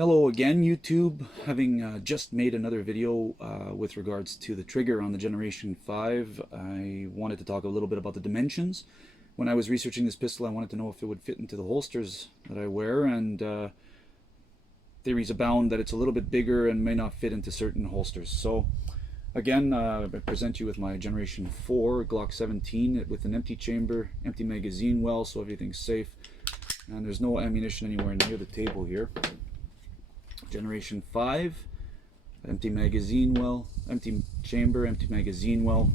Hello again, YouTube. Having just made another video with regards to the trigger on the Generation 5, I wanted to talk a little bit about the dimensions. When I was researching this pistol, I wanted to know if it would fit into the holsters that I wear, and theories abound that it's a little bit bigger and may not fit into certain holsters. So again, I present you with my Generation 4 Glock 17 with an empty chamber, empty magazine well, so everything's safe. And there's no ammunition anywhere near the table here. Generation 5, empty magazine well, empty chamber, empty magazine well,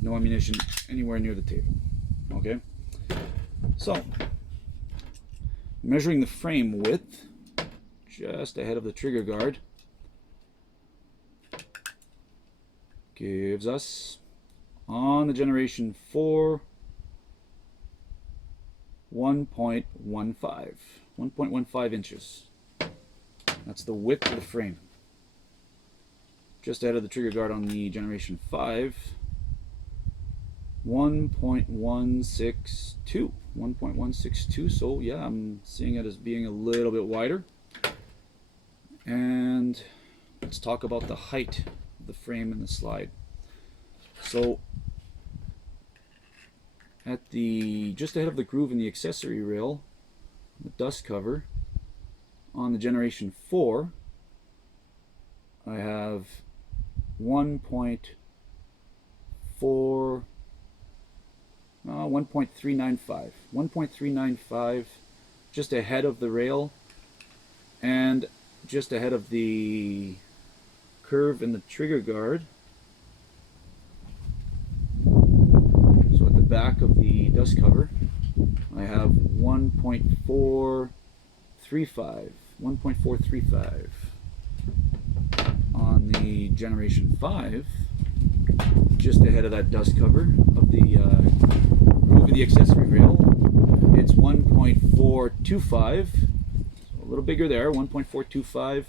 no ammunition anywhere near the table. Okay, so measuring the frame width just ahead of the trigger guard gives us on the Generation 4 1.15 inches. That's the width of the frame. Just ahead of the trigger guard on the Generation 5, 1.162. So yeah, I'm seeing it as being a little bit wider. And let's talk about the height of the frame and the slide. So at the just ahead of the groove in the accessory rail, the dust cover, on the Generation 4, I have 1.395 just ahead of the rail and just ahead of the curve in the trigger guard. So at the back of the dust cover, I have 1.435 on the Generation 5, just ahead of that dust cover of the groove of the accessory rail. It's 1.425, so a little bigger there, 1.425,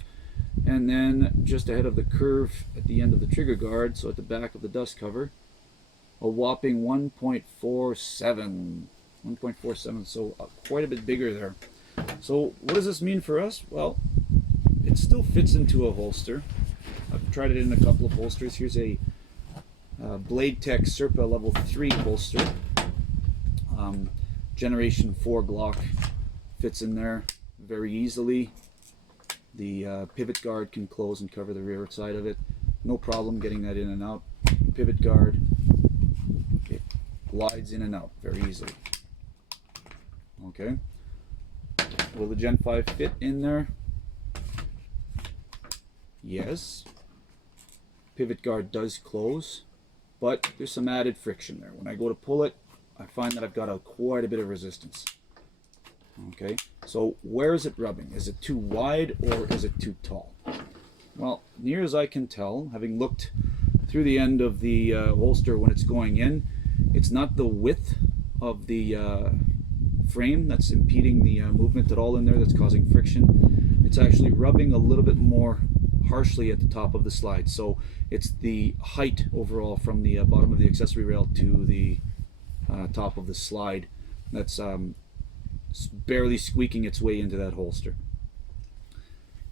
and then just ahead of the curve at the end of the trigger guard, so at the back of the dust cover, a whopping 1.47, so quite a bit bigger there. So what does this mean for us? Well, it still fits into a holster. I've tried it in a couple of holsters. Here's a Bladetech Serpa level 3 holster. Generation 4 Glock fits in there very easily. The pivot guard can close and cover the rear side of it. No problem getting that in and out. Pivot guard, it glides in and out very easily. Okay. Will the Gen 5 fit in there? Yes. Pivot guard does close, but there's some added friction there. When I go to pull it, I find that I've got quite a bit of resistance. Okay, so where is it rubbing? Is it too wide or is it too tall? Well, near as I can tell, having looked through the end of the holster when it's going in, it's not the width of the frame that's impeding the movement at all in there that's causing friction. It's actually rubbing a little bit more harshly at the top of the slide. So it's the height overall from the bottom of the accessory rail to the top of the slide that's barely squeaking its way into that holster.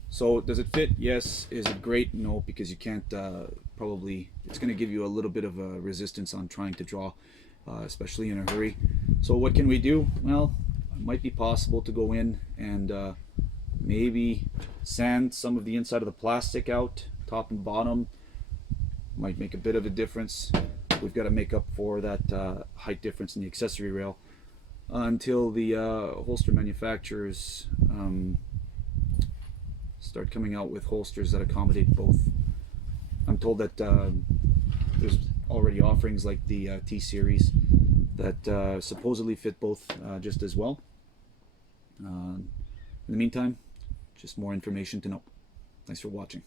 So does it fit? Yes. Is it great? No, because you can't probably, it's going to give you a little bit of a resistance on trying to draw, especially in a hurry. So what can we do? Well, it might be possible to go in and maybe sand some of the inside of the plastic out, top and bottom. Might make a bit of a difference. We've got to make up for that height difference in the accessory rail until the holster manufacturers start coming out with holsters that accommodate both. I'm told that there's already offerings like the T-Series that supposedly fit both just as well. In the meantime, just more information to know. Thanks for watching.